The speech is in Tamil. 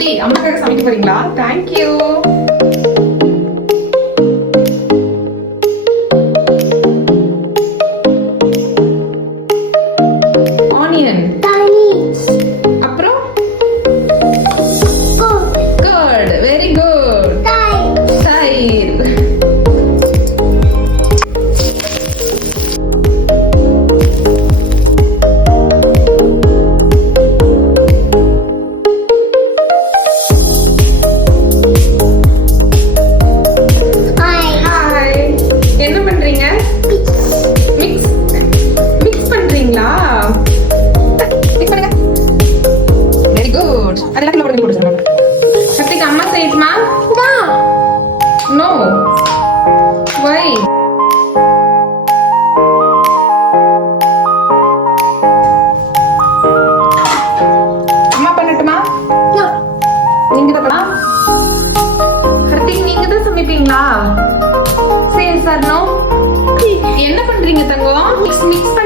ஸ்ருதி அம்மாக்காக சமைக்க போறீங்களா? தேங்க்யூ. ஆனியன், அப்புறம் கர்ட். Very good. தயிர். என்ன பண்றீங்க? மிக்ஸ் பண்றீங்களா? மிக்ஸ் பண்ணுங்க. Very good. அதெல்லாம் போடுங்க போடுங்க. சக்திக்கு அம்மா செய்யுமா? நோ. வை? அம்மா பண்ணட்டுமா? நீங்க தான் ஹர்திக் நீங்க தான் சமைப்பீங்களா? சரி சார். நோ. என்ன பண்றீங்க தங்கம்? மிக்ஸ்